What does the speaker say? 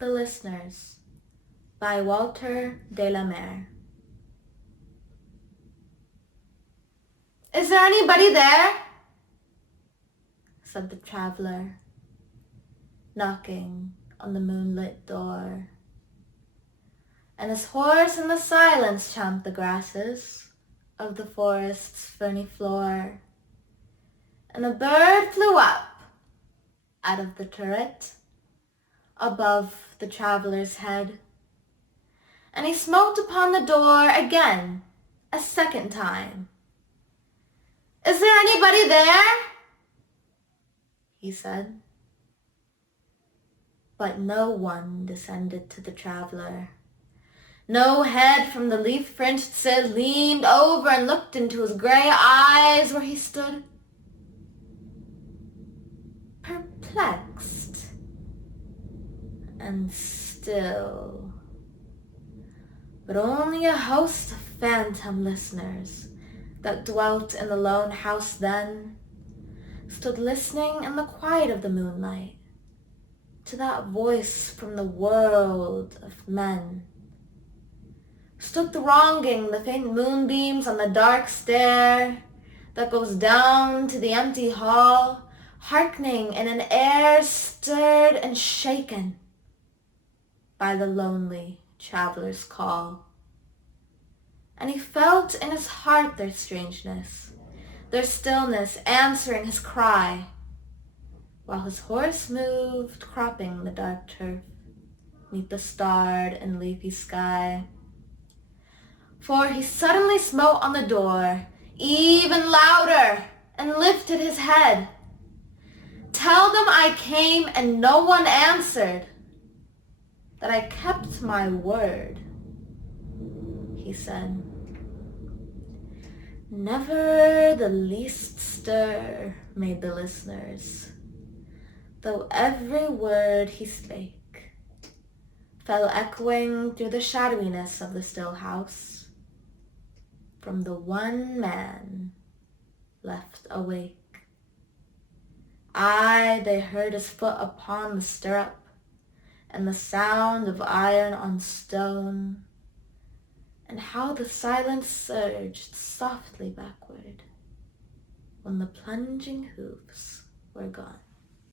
The Listeners by Walter de La Mare. "Is there anybody there?" said the traveler, knocking on the moonlit door. And his horse in the silence champed the grasses of the forest's ferny floor. And a bird flew up out of the turret above the traveler's head. And he smote upon the door again, a second time. "Is there anybody there?" he said. But no one descended to the traveler. No head from the leaf-fringed sill leaned over and looked into his gray eyes where he stood, perplexed and still. But only a host of phantom listeners that dwelt in the lone house then stood listening in the quiet of the moonlight to that voice from the world of men. Stood thronging the faint moonbeams on the dark stair that goes down to the empty hall, hearkening in an air stirred and shaken by the lonely traveler's call. And he felt in his heart their strangeness, their stillness answering his cry, while his horse moved cropping the dark turf 'neath the starred and leafy sky. For he suddenly smote on the door even louder and lifted his head. "Tell them I came and no one answered, that I kept my word," he said. Never the least stir made the listeners, though every word he spake fell echoing through the shadowiness of the still house from the one man left awake. Aye, they heard his foot upon the stirrup and the sound of iron on stone, and how the silence surged softly backward when the plunging hoofs were gone.